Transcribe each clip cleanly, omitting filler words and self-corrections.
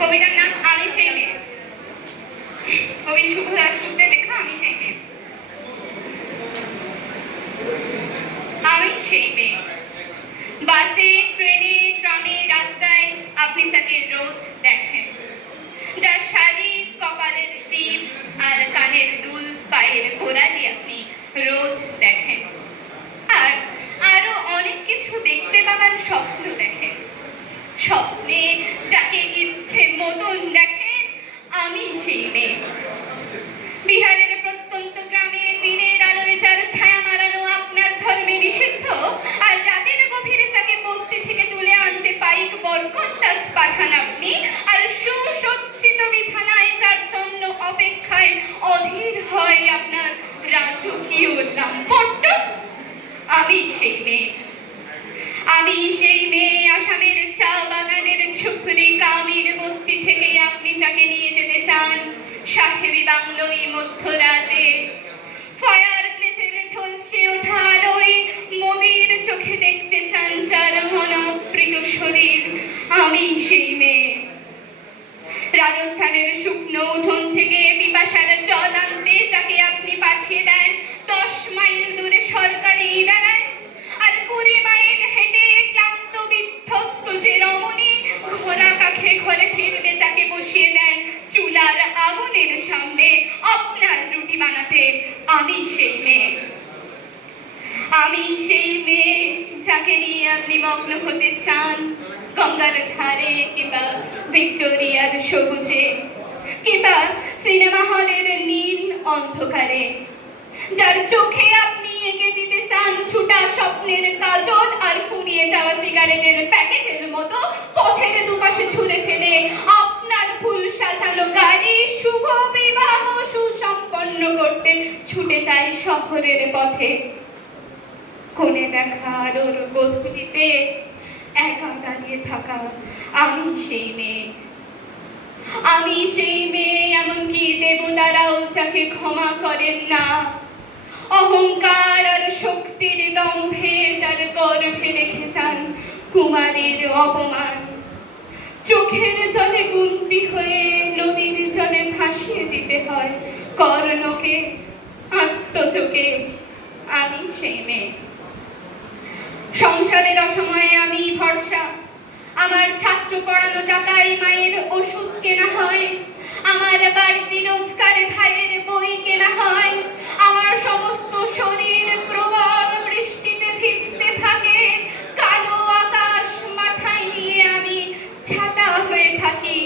কবিতার নাম আমি সেই মেয়ে। কবি শুভ দাশগুপ্তের লেখা আমি সেই মেয়ে। আমি সেই মেয়ে। বাসে, ট্রেনে, ট্রামে, রাস্তায় আপনি তাকে রোজ দেখেন। যার শাড়ি, কপালের টিপ আর কানের দুল, পায়ের গোড়ালি আপনি রোজ দেখেন। আর আরো অনেক কিছু দেখতে পাবার স্বপ্ন দেখেন। স্বপ্নে যাকে ইচ্ছে মতন দেখেন, আমি সেই মেয়ে। বিহারের প্রত্যন্ত গ্রামে দিনের আলোয় যার ছায়া মারানো আপনার ধর্মে নিষিদ্ধ, আর রাতের গভীরে যাকে বস্তি থেকে তুলে আনতে পাইক বরকন্দাজ পাঠান আপনি, আর সুসজ্জিত বিছানায় যার জন্য অপেক্ষায় অধীর হয় আপনার রাজকীয় লাম্পট্য, আমি সেই মেয়ে। আমি সেই মেয়ে। আসামের চা বাগানের ঝুপড়ি কামির বস্তি থেকে আপনি যাকে নিয়ে যেতে চান সাহেবী বাংলোয় মধ্যরাতে। ফায়ার প্লেসের ঝলসে ওঠা আলোয় মোদির চোখে দেখতে চান যার মনপ্রীত শরীর, আমি সেই মেয়ে। রাজস্থানের শুকনো উঠোন থেকে পিপাসার জল আনতে যাকে আপনি পাঠিয়ে দেন 10 মাইল দূরে সরকারি ইদারায়, আর 20 মাইল হেঁটে ক্লান্ত বিধ্বস্ত যে রমণী ঘোড়া কাখে ঘরে ফিরবে যাকে বসিয়ে দেন চুলার আগুনের সামনে আপনার রুটি বানাতে, আমি সেই মেয়ে। আমি সেই মেয়ে যাকে নিয়ে আপনি মগ্ন হতে চান গঙ্গার ধারে কিংবা ভিক্টোরিয়ার সবুজে কিংবা সিনেমা হলের নীল অন্ধকারে, যার চোখে আপনি এঁকে দিতে চান ছুটা স্বপ্নের কাজল আর ফুরিয়ে যাওয়া সিগারেটের প্যাকেটের মতো পথের দুপাশে ছুঁড়ে ফেলে আপনার ফুল সাজানো গাড়ি শুভ বিবাহ সুসম্পন্ন করতে ছুটে যায় শহরের পথে। কোণে দেখা আলোর গধূলিতে একা দাঁড়িয়ে থাকা আমি সেই মেয়ে। আমি সেই মেয়ে, এমনকি দেবতারাও যাকে ক্ষমা করেন না। অহংকার আর শক্তির দম্ভে যার গর্ভে রেখে যান কুমারীর অপমান। চোখের জলে গুন্তি হয়ে নদীর জলে ভাসিয়ে দিতে হয় কর্ণকে আত্মচোখে, আমি সেই মেয়ে। সংসারের অসময়ে আমি ভরসা। আমার ছাত্র পড়ানো টাকায় মায়ের ওষুধ কেনা হয়, আমার বাড়িতে রোজগারে ভাইয়ের বই কেনা হয়, আমার সমস্ত শরীর প্রবল বৃষ্টিতে ভিজতে থাকে, কালো আকাশ মাথায় নিয়ে আমি ছাতা হয়ে থাকি।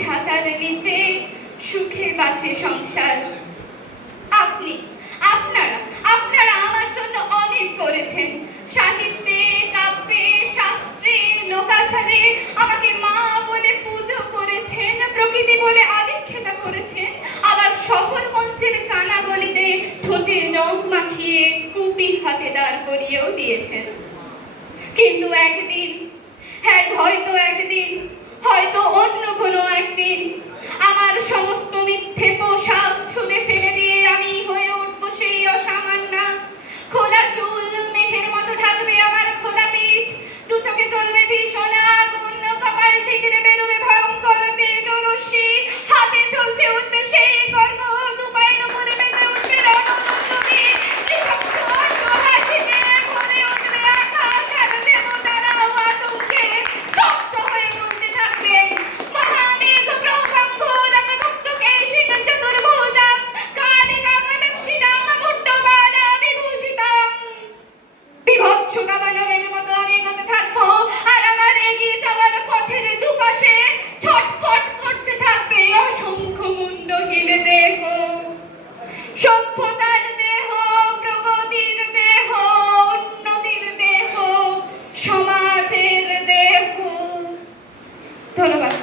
ছাতার নিচে সুখে বাঁচে সংসার। আপনারা আমার জন্য অনেক করেছেন। সাহিত্যে, কাব্যে, শাস্ত্রে, লোকাচারে আমাকে মা বলে পুজো করেছেন, প্রকৃতি বলে আদিক্ষেতা করেছেন, আবার শহর মঞ্চের কানা গলিতে ঠোঁটে রং মাখিয়ে কুপি হাতে দাঁড় করিয়েও দিয়েছেন। কিন্তু একদিন, হ্যাঁ হয়তো একদিন, হয়তো অন্য কোনো একদিন আমার সমস্ত মিথ্যে পোশাক ছুঁড়ে ফেলে দিয়ে আমি হয়ে উঠবো সেই অসামান্য। খোলা চুল মেঘের মতো ঢাকবে আমার খোলা পিঠ, দু চোখে চলবে ভীষণ আগুন, কপাল ঠিকরে বেরোবে ভয়ঙ্কর তেজ রশ্মি, হাতে চলছে উঠবে সেই কর্ণ, দু পায়ের উপরে বেঁধে উঠবে রণদণ্ডী, বিভক্ত অট্টহাসিতে ভরে উঠবে আকাশ, আর দেবতারাও আতঙ্কে স্তব্ধ হয়ে মরতে থাকবে। মহামেঘ প্রকম্পন আমি মুক্তকে শিখে চতুর্ভুজাম, কালিকা কদক্ষিণাম মুট্টমালা বিভূষিতাম। বিভৎস দাবানলের মতো আমি এগোতে থাকবো, আর আমার এগিয়ে যাওয়ার পথের দুপাশে ছটফট করতে থাকবে অসংখ্য মুন্ডহীন দেহ। সভ্যতার দেহ, প্রগতির দেহ, উন্নতির দেহ, সমাজের দেহ। ধন্যবাদ।